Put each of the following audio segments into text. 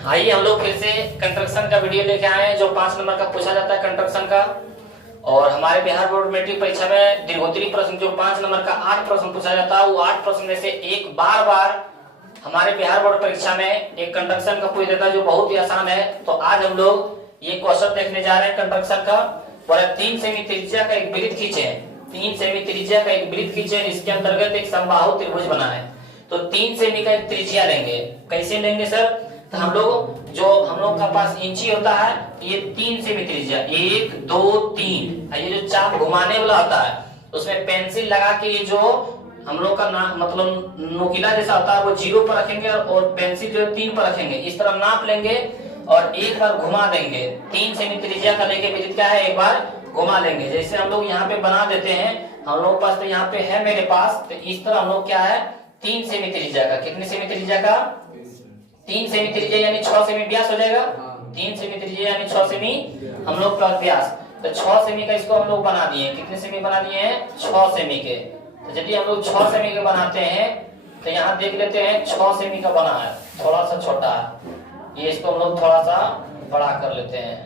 आइए हम लोग फिर से कंस्ट्रक्शन का वीडियो लेके आए हैं जो 5 नंबर का पूछा जाता है कंस्ट्रक्शन का। और हमारे बिहार बोर्ड मैट्रिक परीक्षा में दीर्घोत्तरी प्रश्न जो 5 नंबर का 8 प्रश्न पूछा जाता है, वो 8 प्रश्न में से एक बार हमारे बिहार बोर्ड परीक्षा में एक कंस्ट्रक्शन का पूछ देता है जो बहुत ही आसान है। तो आज हम लोग ये क्वेश्चन देखने जा रहे हैं कंस्ट्रक्शन का। और 3 सेमी त्रिज्या का एक वृत्त खींचे, 3 सेमी त्रिज्या का एक वृत्त खींचे, इसके अंतर्गत एक समबाहु त्रिभुज बना है। तो 3 सेमी का एक त्रिज्या लेंगे। कैसे लेंगे सर? तो हम लोग का पास इंची होता है, ये 3 सेमी त्रिज्या 1 2 3, ये जो चाप घुमाने वाला होता है उसमें पेंसिल लगा के ये जो हम लोग का मतलब नोकीला जैसा होता है वो 0 पर रखेंगे और पेंसिल जो 3 पर रखेंगे। इस तरह नाप लेंगे और एक बार घुमा देंगे। 3 सेमी त्रिज्या का लेके विदित क्या है, एक बार घुमा लेंगे। जैसे हम लोग यहाँ पे बना देते हैं, हम लोग पास तो यहाँ पे है मेरे पास, तो इस तरह हम लोग क्या है 3 सेमी त्रिज्या का, कितने सेमी त्रिज्या का 3 सेमी त्रिज्या यानी 6 सेमी व्यास हो जाएगा। 3 सेमी त्रिज्या यानी 6 सेमी हम लोग का व्यास। तो 6 सेमी का इसको हम लोग बना दिए। कितने सेमी बना दिए हैं? 6 सेमी के। तो यदि हम लोग 6 सेमी के बनाते हैं तो यहाँ देख लेते हैं 6 सेमी का बना है, थोड़ा सा छोटा है, ये इसको हम लोग थोड़ा सा बड़ा कर लेते हैं।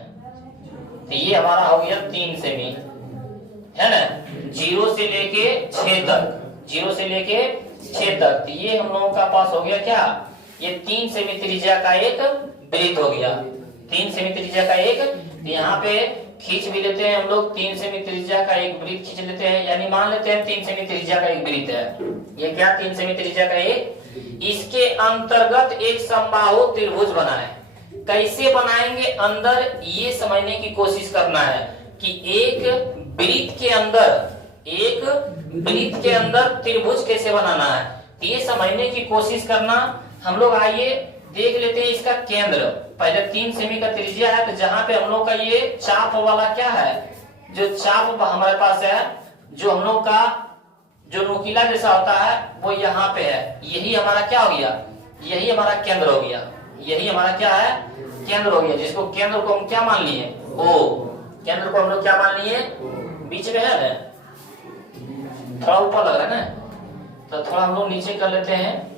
तो ये हमारा हो गया 3 सेमी, है ना, 0 से लेके 6 तक, 0 से लेके 6 तक। तो ये हम लोगों का पास हो गया क्या, ये 3 सेमी त्रिज्या का एक वृत्त हो गया। 3 सेमी त्रिज्या का एक, यहाँ पे खींच भी लेते हैं हम लोग 3 सेमी त्रिज्या का एक वृत्त खींच लेते हैं, यानी मान लेते हैं 3 सेमी त्रिज्या का एक वृत्त है। ये क्या 3 सेमी त्रिज्या का एक, इसके अंतर्गत एक समबाहु त्रिभुज बना है। कैसे बनाएंगे अंदर ये समझने की कोशिश करना है कि एक वृत्त के अंदर त्रिभुज कैसे बनाना है, ये समझने की कोशिश करना। हम लोग आइए देख लेते हैं इसका केंद्र। पहले 3 सेमी का त्रिज्या है, तो जहां पे हम लोग का ये चाप वाला क्या है, जो चाप हमारे पास है, जो हम लोग का जो नोकीला जैसा होता है वो यहाँ पे है। यही हमारा क्या हो गया, यही हमारा केंद्र हो गया। यही हमारा क्या है, केंद्र हो गया, जिसको केंद्र को हम क्या मान लिए, ओ। केंद्र को हम लोग क्या मान लिए, बीच में है ना, थोड़ा ऊपर लग रहा है ना, तो थोड़ा हम लोग नीचे कर लेते हैं।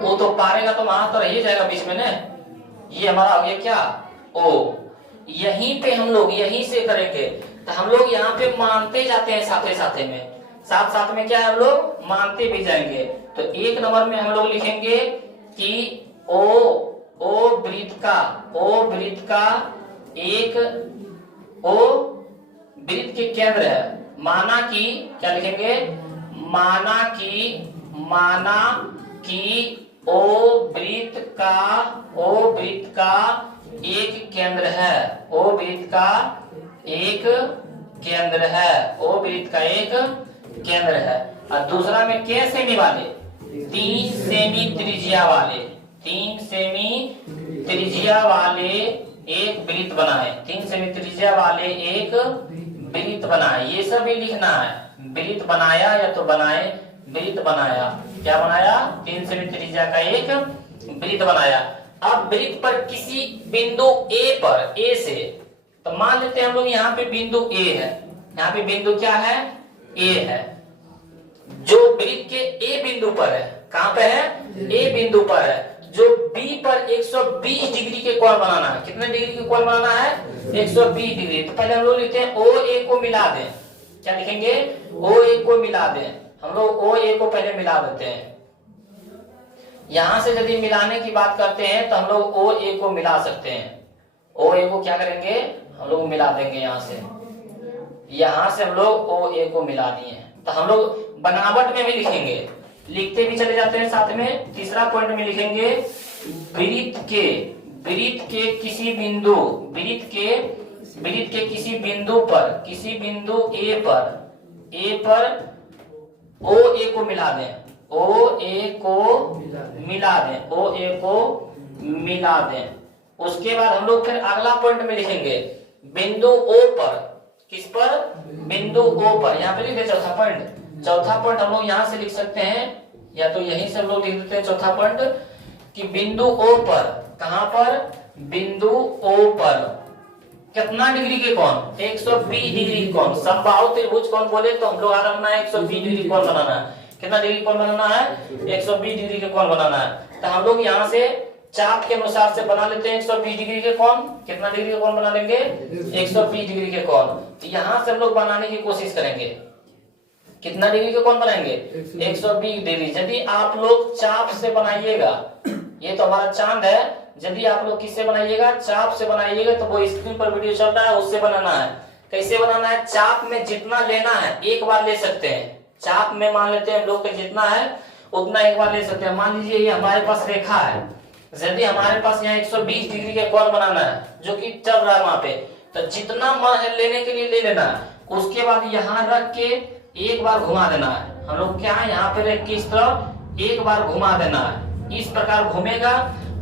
वो तो पारेगा तो वहां तो रह जाएगा बीच में ना। ये हमारा हो गया क्या, ओ। यहीं पे हम लोग यहीं से करेंगे, तो हम लोग यहाँ पे मानते जाते हैं, साथ में क्या है, हम लोग मानते भी जाएंगे। तो 1 नंबर में हम लोग लिखेंगे कि ओ वृत्त का एक, ओ वृत्त के केंद्र है। माना कि क्या लिखेंगे, माना कि ओ वृत्त का एक केंद्र है, ओ वृत्त का एक केंद्र है। और दूसरा में क्या सेमी वाले, 3 सेमी त्रिज्या वाले एक वृत्त बना है। 3 सेमी त्रिज्या वाले एक वृत्त बना है, ये सब भी लिखना है। वृत्त बनाया या तो बनाए, वृत्त बनाया, क्या बनाया, 3 सेमी त्रिज्या का एक वृत्त बनाया। अब वृत्त पर किसी बिंदु ए से, तो मान लेते हैं हम लोग यहाँ पे बिंदु ए है, यहाँ पे बिंदु क्या है, ए है, जो वृत्त के ए बिंदु पर है। कहां पे है, ए बिंदु पर है, जो बी पर 120 डिग्री के कोण बनाना है। कितने डिग्री के कोण बनाना है, 120 डिग्री। तो पहले हम लोग लिखते हैं ओ ए को मिला दें। क्या लिखेंगे, ओ ए को मिला दें। हम लोग ओ ए को पहले मिला देते हैं। यहां से यदि मिलाने की बात करते हैं तो हम लोग ओ ए को मिला सकते हैं। ओ ए को क्या करेंगे, हम लोग मिला देंगे। यहां से हम लोग ओ ए को मिला दिए। तो हम लोग बनावट में भी लिखेंगे, लिखते भी चले जाते हैं साथ में। तीसरा पॉइंट में लिखेंगे वृत्त के किसी बिंदु, वृत्त के किसी बिंदु ए पर ओ ए को मिला दें, ओ ए को मिला दें। उसके बाद हम लोग फिर अगला पॉइंट में लिखेंगे बिंदु ओ पर, किस पर, बिंदु ओ पर। यहाँ पे लिख दे चौथा पॉइंट हम लोग यहाँ से लिख सकते हैं, या तो यहीं से हम लोग लिख देते हैं चौथा पॉइंट कि बिंदु ओ पर, कहां पर, बिंदु ओ पर कितना डिग्री के कोण, 120 डिग्री कोण। समबाहु त्रिभुज कोण बोले तो हम लोग आराम 120 डिग्री कोण बनाना है। कितना डिग्री कोण बनाना है? 120 डिग्री के कोण बनाना है। तो हम लोग यहाँ से चाप के अनुसार से बना लेते हैं 120 डिग्री के कोण। कितना डिग्री के कोण बना लेंगे? 120 डिग्री के कोण। तो यहाँ से हम लोग बनाने की कोशिश करेंगे। कितना डिग्री के कोण बनाएंगे? 120 डिग्री। यदि आप लोग चाप से बनाइएगा, ये तो हमारा चांद है, यदि आप लोग किससे बनाइएगा? चाप से बनाइएगा, तो वो स्क्रीन पर वीडियो चल रहा है उससे बनाना है। कैसे बनाना है? चाप में जितना लेना है एक बार ले सकते हैं। चाप में मान लेते हैं हम लोग का जितना है उतना एक बार ले सकते हैं। मान लीजिए ये हमारे पास रेखा है, यदि हमारे पास यहाँ 120 डिग्री के कोण बनाना है जो कि चल रहा है वहां पे, तो जितना मन है लेने के लिए ले लेना है। उसके बाद यहाँ रख के एक बार घुमा देना है। हम लोग क्या है यहाँ पे रख के इस तरफ एक बार घुमा देना है। इस प्रकार घूमेगा।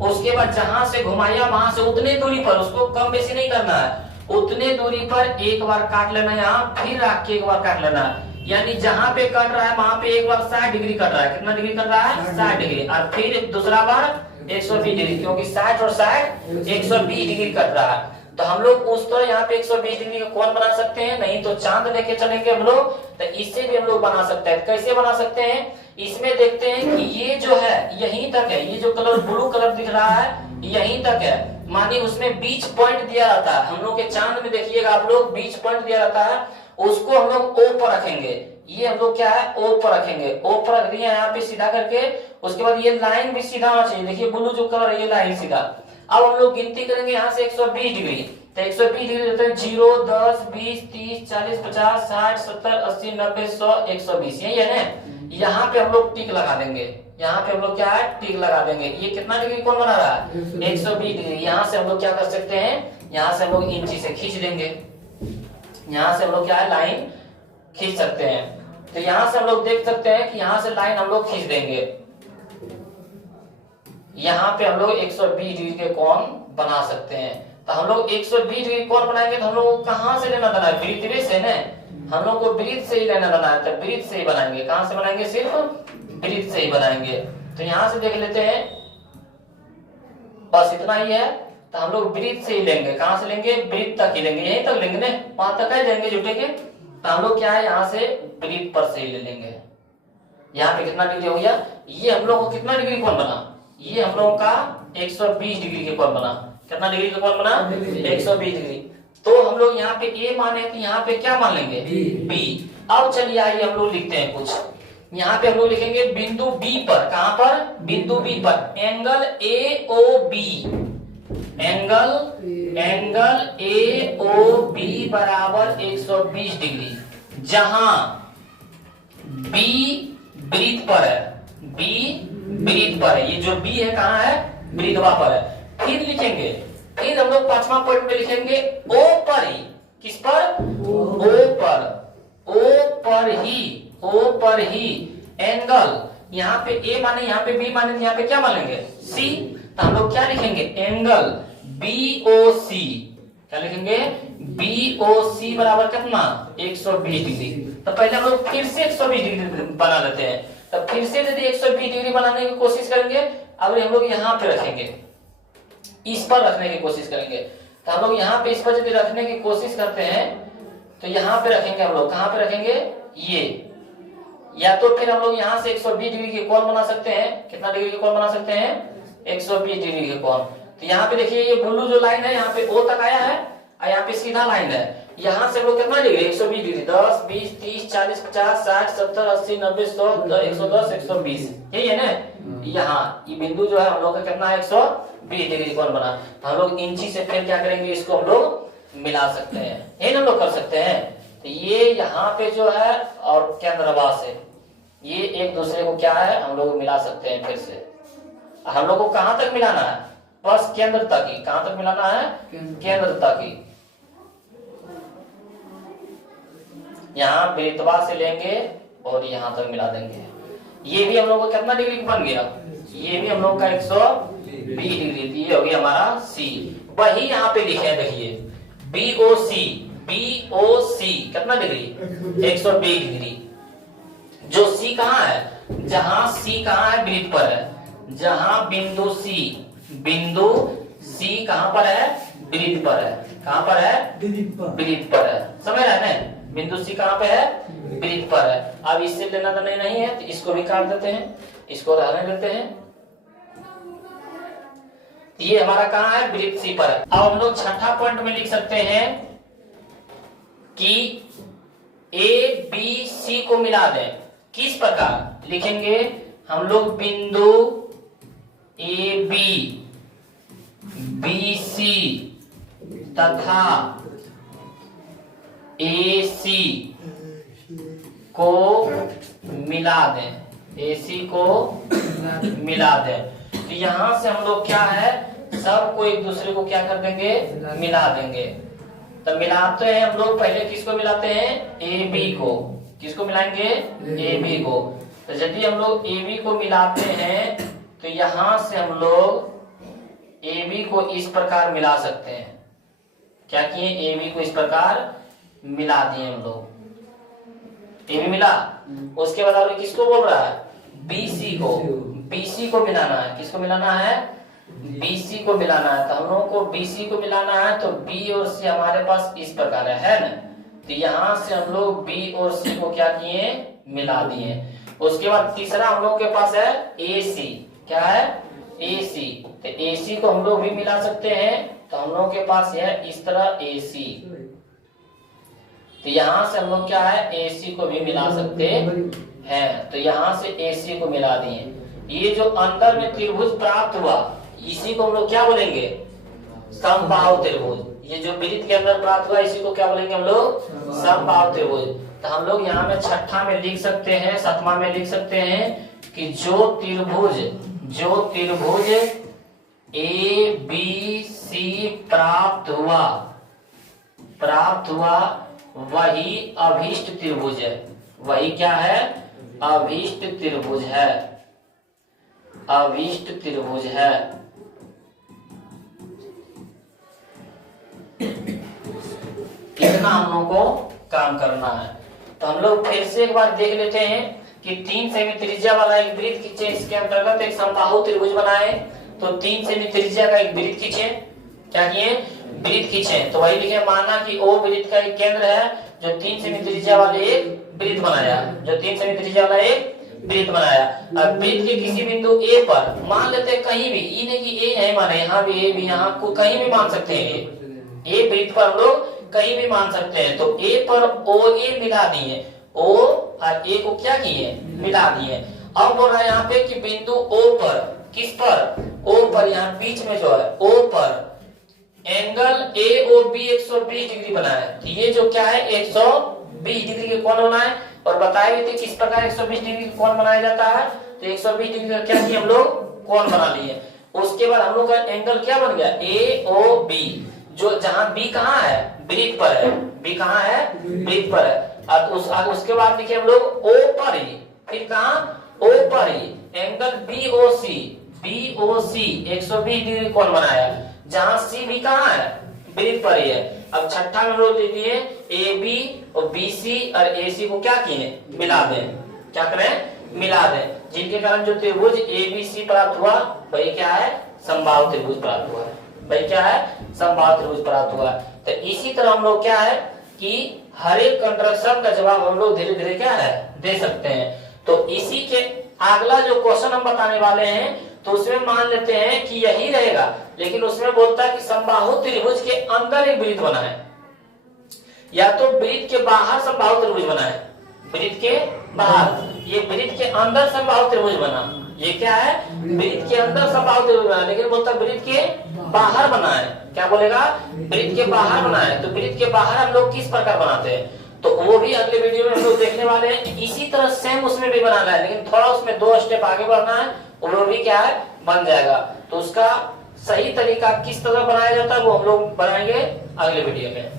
उसके बाद जहां से घुमाया वहां से उतने दूरी पर, उसको कम बेसी नहीं करना है, उतने दूरी पर एक बार काट लेना है। यहाँ फिर रख के एक बार काट लेना है। यानी जहां पे कट रहा है वहां पे एक बार 60 डिग्री कट रहा है। कितना डिग्री कट रहा है? 60 डिग्री। और फिर दूसरा बार 120 डिग्री, क्योंकि 60 और 60 120 डिग्री कट रहा है। तो हम लोग उस तरह यहाँ पे 120 डिग्री का कोण बना सकते हैं। नहीं तो चांद लेके चलेंगे हम लोग, तो इससे भी हम लोग बना सकते हैं। कैसे बना सकते हैं? इसमें देखते हैं कि ये जो है यहीं तक है, ये जो कलर ब्लू कलर दिख रहा है यहीं तक है। मानिए उसमें बीच पॉइंट दिया रहता है। हम लोग के चांद में देखिएगा आप लोग, बीच पॉइंट दिया रहता है, उसको हम लोग ओ पर रखेंगे। ये हम लोग क्या है? ओ पर रखेंगे। ओ पर रख दिया यहाँ पे सीधा करके। उसके बाद ये लाइन भी सीधा होना चाहिए। देखिए ब्लू जो कलर है ये लाइन सीधा। अब हम लोग गिनती करेंगे यहाँ से 120 डिग्री। तो 120 डिग्री रहते हैं 0, 10, 20, 30, 40, 50, 60, 70, 80, 90, 100, 120। यही है ना? यहाँ पे हम लोग टिक लगा देंगे। यहाँ पे हम लोग क्या है? टिक लगा देंगे। ये कितना डिग्री कोण बना रहा है? 120 डिग्री। यहाँ से हम लोग क्या कर सकते हैं? यहाँ से हम लोग इंची से खींच देंगे। यहाँ से हम लोग क्या है? लाइन खींच सकते हैं। तो यहाँ से हम लोग देख सकते हैं कि यहाँ से लाइन हम लोग खींच देंगे। यहाँ पे हम लोग 120 डिग्री के कोण बना सकते हैं। तो हम लोग 120 डिग्री कोण बनाएंगे तो हम लोग को कहाँ से लेना देना है? वृत्त से ना, हम लोग को वृत्त से ही लेना देना है। तो वृत्त से ही बनाएंगे। कहाँ से बनाएंगे? सिर्फ वृत्त से ही बनाएंगे। तो यहाँ से देख लेते हैं, बस इतना ही है। तो हम लोग वृत्त से ही लेंगे। कहाँ से लेंगे? वृत्त तक ही लेंगे। यहीं तक लेंगे ना, वहां तक है जाएंगे जुटे के। तो हम लोग क्या है? यहाँ से वृत्त पर से ही ले लेंगे। यहाँ पे कितना डिग्री हो गया? ये हम लोग को कितना डिग्री कोण बना? ये हम लोगों का 120 डिग्री के कोण बना। कितना डिग्री का कोण बना? 120 डिग्री। तो हम लोग यहाँ पे ए माने तो यहाँ पे क्या मान लेंगे? बी। अब चलिए आइए हम लोग लिखते हैं कुछ। यहाँ पे हम लोग लिखेंगे बिंदु बी पर। कहाँ पर? बिंदु बी पर angle A O B. Angle A O B बराबर 120 डिग्री। जहां बी वृत्त पर है, बी वृत्त पर है। ये जो बी है कहाँ है? वृत्तवा पर है। फिर लिखेंगे, फिर हम लोग 5वां पॉइंट में लिखेंगे ओ पर ही। किस पर? ओ पर। ओ पर ही एंगल। यहाँ पे ए माने, यहाँ पे बी माने, यहाँ पे क्या मानेंगे? सी। तो हम लोग क्या लिखेंगे? Angle BOC। क्या लिखेंगे? BOC बराबर कितना? 120 डिग्री। तो पहले हम लोग फिर से 120 डिग्री बना लेते हैं। तो फिर से यदि 120 डिग्री बनाने की कोशिश करेंगे, अब हम लोग यहाँ पे रखेंगे, इस पर रखने की कोशिश करेंगे। तो हम लोग यहाँ पे इस पर यदि रखने की कोशिश करते हैं तो यहाँ पे रखेंगे हम लोग। कहाँ पे रखेंगे? ये। या तो फिर हम लोग यहाँ से 120 डिग्री के कोण बना सकते हैं। कितना डिग्री के कोण बना सकते हैं? 120 डिग्री के कोण। तो यहाँ पे देखिए ये ब्लू जो लाइन है यहाँ पे O तक आया है और यहाँ पे सीधा लाइन है। यहाँ से हम लोग कितना डिग्री? 120 डिग्री। 10, 20, 30, 40, 50, 60, 70, 80, 90, 100, 110, 120। यही है ना? यहाँ ये बिंदु जो है हम लोग का कितना है? 120 डिग्री कोण बना। हम लोग इंची से फिर क्या करेंगे? इसको हम लोग मिला सकते हैं। यही हम लोग कर सकते हैं। तो ये यहाँ पे जो है और केंद्रवा से ये एक दूसरे को क्या है? हम लोग मिला सकते हैं फिर से। हम लोग को कहाँ तक मिलाना है? बस केंद्र तक ही। कहाँ तक मिलाना है? केंद्र तक ही। यहाँ वृत्तवा से लेंगे और यहाँ तक मिला देंगे। ये भी हम लोग को कितना डिग्री बन गया? ये भी हम लोग का 120 डिग्री। ये हो गया हमारा सी। वही यहाँ पे लिखे हैं, देखिए BOC कितना डिग्री? 120 डिग्री। जो सी कहाँ है? जहां सी कहाँ है? वृत्त पर है। जहां बिंदु सी कहाँ पर है? वृत्त पर है। कहाँ पर है? वृत्त पर है। समझ रहे हैं? बिंदु सी कहाँ पे है, वृत्त पर है। अब इससे लेना देना नहीं है तो इसको भी काट देते हैं, इसको रहने देते हैं। ये हमारा कहाँ है, वृत्त सी पर है। अब हम लोग छठा पॉइंट में लिख सकते हैं कि ए बी सी को मिला दें। किस प्रकार लिखेंगे हम लोग, बिंदु ए बी सी तथा ए सी को मिला दें, ए सी को मिला दें। तो यहां से हम लोग क्या है, सबको एक दूसरे को क्या कर देंगे, मिला देंगे। तो मिलाते हैं हम लोग, पहले किसको मिलाते हैं, ए बी को। किसको मिलाएंगे, ए बी को। तो यदि हम लोग ए बी को मिलाते हैं तो यहां से हम लोग ए बी को इस प्रकार मिला सकते हैं। क्या किए, ए बी को इस प्रकार मिला दिए हम लोग, ए बी मिला। उसके बाद हम किसको बोल रहा है, बी सी को, बी सी को मिलाना है। किसको मिलाना है, BC को मिलाना है। तो हम लोगों को BC को मिलाना है तो B और C हमारे पास इस प्रकार है ना। तो यहाँ से हम लोग B और C को क्या किए, मिला दिए। उसके बाद तीसरा हम लोग के पास है AC। क्या है, AC। तो AC को हम लोग भी मिला सकते हैं। तो हम लोगों के पास है इस तरह AC। तो यहाँ से हम लोग क्या है, AC को भी मिला सकते हैं। तो यहाँ से AC को मिला दिए। ये जो अंदर में त्रिभुज प्राप्त हुआ इसी को हम लोग क्या बोलेंगे, समबाहु त्रिभुज। ये जो वृत्त के अंदर प्राप्त हुआ इसी को क्या बोलेंगे हम लोग, समबाहु त्रिभुज। तो हम लोग यहाँ में छठा में लिख सकते हैं, सातवां में लिख सकते हैं कि जो त्रिभुज ए बी सी प्राप्त हुआ वही अभीष्ट त्रिभुज है। वही क्या है, अभीष्ट त्रिभुज है, अभीष्ट त्रिभुज है। इतना हम लोगों को काम करना है। तो हम लोग फिर से एक बार देख लेते हैं कि 3 सेमी त्रिज्या वाला एक वृत्त खींचे, इसके अंतर्गत एक समबाहु त्रिभुज बनाए। तो 3 सेमी त्रिज्या का एक वृत्त खींचे, क्या किए, वृत्त खींचे। तो वही लिखे, माना कि ओ वृत्त का एक केंद्र है जो 3 सेमी त्रिज्या वाले एक वृत्त बनाया, जो 3 सेमी त्रिज्या वाला एक वृत्त बनाया। अब वृत्त के किसी बिंदु ए पर मान लेते हैं, कहीं भी, ये नहीं कि ए नहीं माने, यहाँ भी ए भी, यहाँ को कहीं भी मान सकते हैं। ए वृत्त पर हम लोग कहीं भी मान सकते हैं। तो ए पर ओ ए मिला दिए, ओ और ए को क्या किए, मिला दिए। अब बोल रहा है यहाँ पे कि बिंदु ओ पर, किस पर, ओ पर, यहाँ बीच में जो है ओ पर angle A O B 120 degree बनाया। तो ये जो क्या है, 120 डिग्री के कोण बनाए। और बताए भी थे किस प्रकार 120 डिग्री का कोण बनाया जाता है। तो 120 डिग्री का क्या किया हम लोग, कोण बना लिए। उसके बाद हम लोग का एंगल क्या बन गया, ए ओ बी, जो जहां बी कहाँ है, वृत्त पर है, बी कहाँ है, वृत्त पर है। और उसके बाद देखिए हम लोग ओ पर ही, फिर कहाँ, ओ पर ही एंगल BOC 120 डिग्री कोण बनाया, जहां सी भी कहाँ है, वृत्त पर ही है। अब छठा में हम लोग दे दिए AB और BC और AC को क्या किए, मिला दें। क्या करें, मिला दें, जिनके कारण जो त्रिभुज ABC प्राप्त हुआ वही क्या है, समबाहु त्रिभुज प्राप्त हुआ है। भाई क्या है, समबाहु त्रिभुज प्राप्त हुआ। तो इसी तरह हम लोग क्या है कि हर एक कंस्ट्रक्शन का जवाब हम लोग धीरे धीरे क्या है, दे सकते हैं। तो इसी के अगला जो क्वेश्चन हम बताने वाले हैं तो उसमें मान लेते हैं कि यही रहेगा, लेकिन उसमें बोलता है कि समबाहु त्रिभुज के अंदर एक वृत्त बना है, या तो वृत्त के बाहर समबाहु त्रिभुज बना है, वृत्त के बाहर, ये वृत्त के अंदर समबाहु त्रिभुज बना। ये क्या है, वृत्त के अंदर समबाहु त्रिभुज बना, लेकिन बोलता है वृत्त के बाहर बना है। क्या बोलेगा, वृत्त के बाहर बना है। तो वृत्त के बाहर हम लोग किस प्रकार बनाते हैं, तो वो भी अगले वीडियो में हम लोग देखने वाले हैं। इसी तरह सेम उसमें भी बनाना है, लेकिन थोड़ा उसमें 2 स्टेप आगे बढ़ना है, वो भी क्या है, बन जाएगा। तो उसका सही तरीका किस तरह बनाया जाता है वो हम लोग बनाएंगे अगले वीडियो में।